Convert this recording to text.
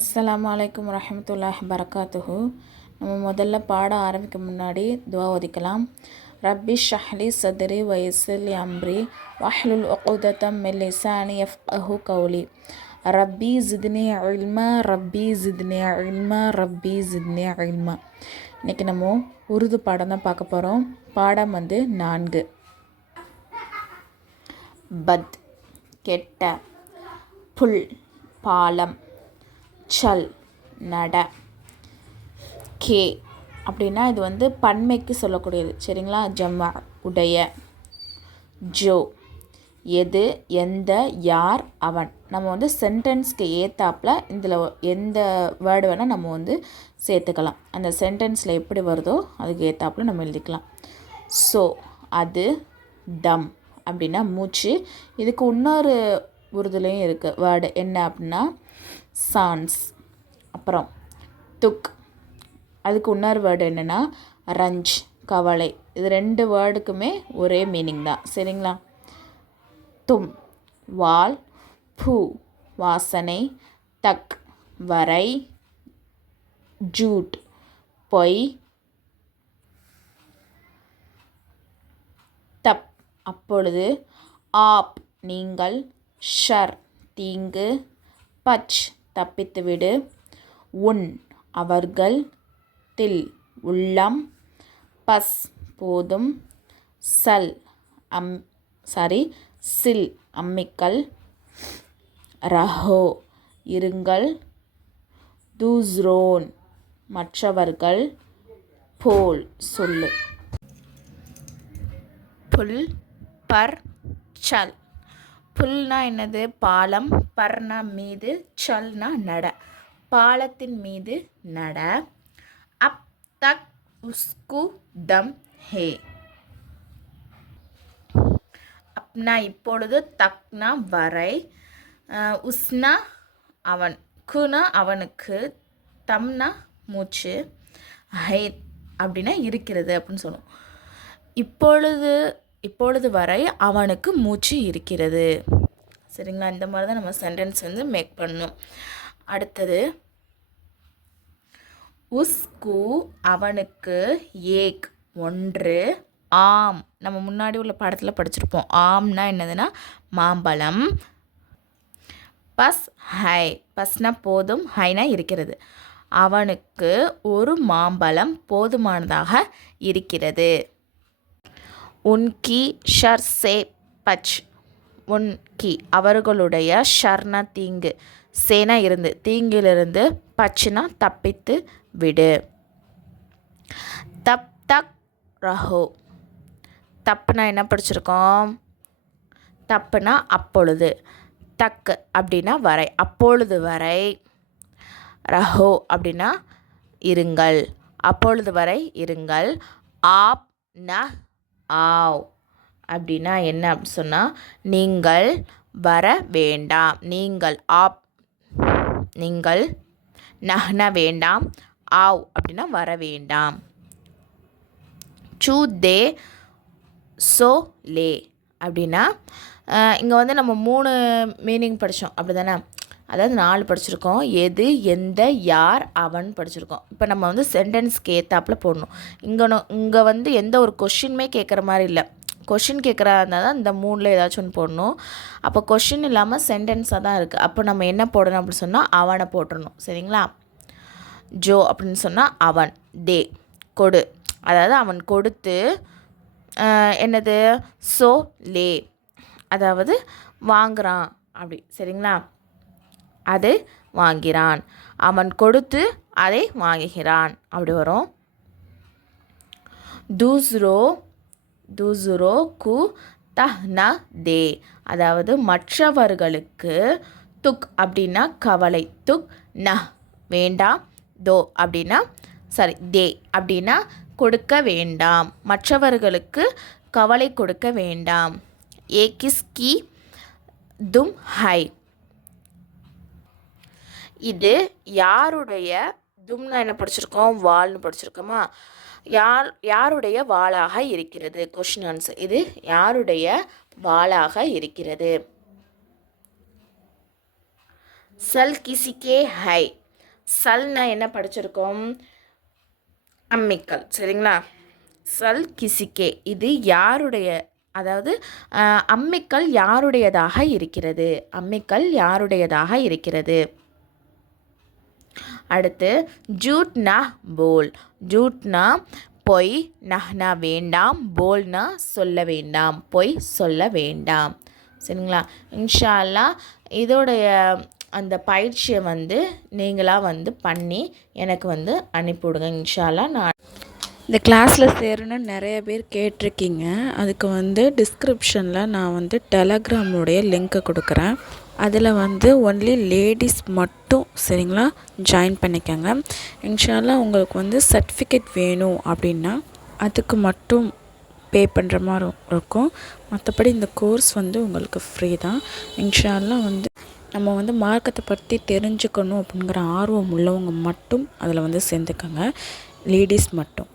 அஸ்லாம் வலைக்கம் வரமத்துல்லாஹ் பரக்காத்துஹு நம்ம முதல்ல பாட ஆரம்பிக்க முன்னாடி துவா ஒதிக்கலாம். ரப்பி ஷஹ்லி சதுரி வயசில் அம்ரி வஹ்லுல் ஒகுதத்தம் மெல்லிசானி எஃப் அஹு கவுலி ரப்பி ஜித்னி இல்மா ரப்பி ஜித்னி இல்மா ரப்பி ஜித்னி இல்மா. இன்றைக்கி நம்ம உருது பாடம் தான் பார்க்க போகிறோம் பாடம் வந்து நான்கு. பத் கெட்ட புல் பாலம். சல் நட கே அப்படின்னா இது வந்து பன்மைக்கு சொல்லக்கூடியது. சரிங்களா? ஜம்மா உடைய ஜோ. எது எந்த யார் அவன். நம்ம வந்து சென்டென்ஸ்க்கு ஏத்தாப்பில் இதில் எந்த வேர்டு வேணால் நம்ம வந்து சேர்த்துக்கலாம். அந்த சென்டென்ஸில் எப்படி வருதோ அதுக்கு ஏத்தாப்பில் நம்ம எழுதிக்கலாம். ஸோ அது தம் அப்படின்னா மூச்சு. இதுக்கு இன்னொரு உறுதுலையும் இருக்குது வேர்டு என்ன அப்படின்னா சான்ஸ் அப்புறம் துக். அதுக்கு இன்னொரு வேர்டு என்னென்னா ரஞ்ச் கவலை. இது ரெண்டு வேர்டுக்குமே ஒரே மீனிங் தான். சரிங்களா? தும் வால் பூ வாசனை தக் வரை ஜூட் பொய் தப். அப்பொழுது ஆப் நீங்கள் ஷர் தீங்கு பச் தப்பித்துவிடு. உன் அவர்கள் தில் உள்ளம் பஸ் போதும். சல் அம் சாரி சில் அம்மிக்கல். ரஹோ இருங்கள். தூஸ்ரோன் மற்றவர்கள். போல் சொல்லு. புல் பர் சல். புல்னா என்னது? பாலம் பர்னா மீது சல்னா நட. பாலத்தின் மீது நட. அப் தக் உஸ்கு தம் ஹே. அப்னா இப்பொழுது தக்னா வரை உஸ்னா அவன் குனா அவனுக்கு தம்னா மூச்சு ஹே அப்படின்னா இருக்கிறது அப்படின்னு சொல்லுவோம். இப்பொழுது இப்பொழுது வரை அவனுக்கு மூச்சு இருக்கிறது. சரிங்களா? இந்த மாதிரி தான் நம்ம சென்டென்ஸ் வந்து மேக் பண்ணணும் அடுத்தது உஸ்கு அவனுக்கு ஏக் ஒன்று ஆம். நம்ம முன்னாடி உள்ள படத்தில் படிச்சிருப்போம். ஆம்னா என்னதுன்னா மாம்பழம். பஸ் ஹை. பஸ்னா போதும் ஹைனா இருக்கிறது. அவனுக்கு ஒரு மாம்பழம் போதுமானதாக இருக்கிறது. உன்கி ஷர் சே பச் உன்கி அவர்களுடைய ஷர்னா தீங்கு. சேனா இருந்து தீங்கிலிருந்து பச்சுனா தப்பித்து விடு. தப் தக் ரஹோ. தப்புனா என்ன படிச்சிருக்கோம்? தப்புனா அப்பொழுது. தக்கு அப்படின்னா வரை அப்பொழுது வரை. ரஹோ அப்படின்னா இருங்கள். அப்பொழுது வரை இருங்கள். ஆப் ந ஆவ். அப்படின்னா என்ன அப்படின்னு சொன்னால் நீங்கள் வர வேண்டாம். நீங்கள் ஆப் நீங்கள் நஹ்ன வேண்டாம். ஆவ். அப்படின்னா வர வேண்டாம். சூ தே சோ லே. அப்படின்னா இங்கே வந்து நம்ம மூணு மீனிங் படித்தோம் அப்படி தானே அதாவது நாலு படிச்சிருக்கோம். எது எந்த யார் அவன் படிச்சிருக்கோம். இப்போ நம்ம வந்து சென்டென்ஸ்க்கு ஏற்றாப்பில் போடணும். இங்கே இங்கே வந்து எந்த ஒரு கொஷினுமே கேட்குற மாதிரி இல்லை. கொஷின் கேட்குறா இருந்தால் தான் இந்த மூணில் ஏதாச்சும் ஒன்று போடணும். அப்போ கொஷின் இல்லாமல் சென்டென்ஸாக தான் இருக்குது அப்போ நம்ம என்ன போடணும் அப்படின்னு சொன்னால் அவனை போட்டுடணும் சரிங்களா? ஜோ அப்படின்னு சொன்னால் அவன். தே கொடு. அதாவது அவன் கொடுத்து என்னது? சோ லே. அதாவது வாங்குறான். அப்படி. சரிங்களா? அதை வாங்கிறான். அவன் கொடுத்து அதை வாங்குகிறான். அப்படி வரும். தூஸ்ரோ தூசுரோ கு தஹ்னா தே. அதாவது மற்றவர்களுக்கு துக் அப்படின்னா கவலை. துக் ந வேண்டாம். தோ அப்படின்னா சாரி தே அப்படின்னா கொடுக்க வேண்டாம். மற்றவர்களுக்கு கவலை கொடுக்க வேண்டாம். ஏ கிஸ்கி தும் ஹை இது யாருடைய தும்னா என்ன படிச்சிருக்கோம்? வால்னு படிச்சிருக்கோமா? யார் யாருடைய வாளாக இருக்கிறது? கொஷின் ஆன்சர் இது யாருடைய வாளாக இருக்கிறது? சல் கிசிக்கே ஹை. சல்னா என்ன படிச்சிருக்கோம்? அம்மிக்கல். சரிங்களா? சல் கிசிக்கே. இது யாருடைய அதாவது அம்மிக்கல் யாருடையதாக இருக்கிறது? அம்மிக்கல் யாருடையதாக இருக்கிறது? அடுத்து ஜூட்னா போல். ஜூட்னா பொய் நஹ்னா வேண்டாம் போல்னா சொல்ல வேண்டாம் பொய் சொல்ல வேண்டாம். சரிங்களா? இன்ஷா இதோடைய அந்த பயிற்சியை வந்து நீங்களாக வந்து பண்ணி எனக்கு வந்து அனுப்பிவிடுங்க. இன்ஷாலா நான் இந்த கிளாஸில் சேரணும்னு நிறைய பேர் கேட்டிருக்கீங்க. அதுக்கு வந்து டிஸ்கிரிப்ஷனில் நான் வந்து டெலகிராமுடைய லிங்க்கை கொடுக்குறேன். அதில் வந்து ஒன்லி லேடிஸ் மட்டும் சரிங்களா? ஜாயின் பண்ணிக்கோங்க. இன்ஷால்லா உங்களுக்கு வந்து சர்டிஃபிகேட் வேணும் அப்படின்னா அதுக்கு மட்டும் பே பண்ணுற மாதிரி இருக்கும். மற்றபடி இந்த கோர்ஸ் வந்து உங்களுக்கு ஃப்ரீ தான். இன்ஷால்லா வந்து நம்ம வந்து மார்க்கத்தை பற்றி தெரிஞ்சுக்கணும் அப்படிங்கிற ஆர்வம் உள்ளவங்க மட்டும் அதில் வந்து சேர்ந்துக்கோங்க. லேடிஸ் மட்டும்.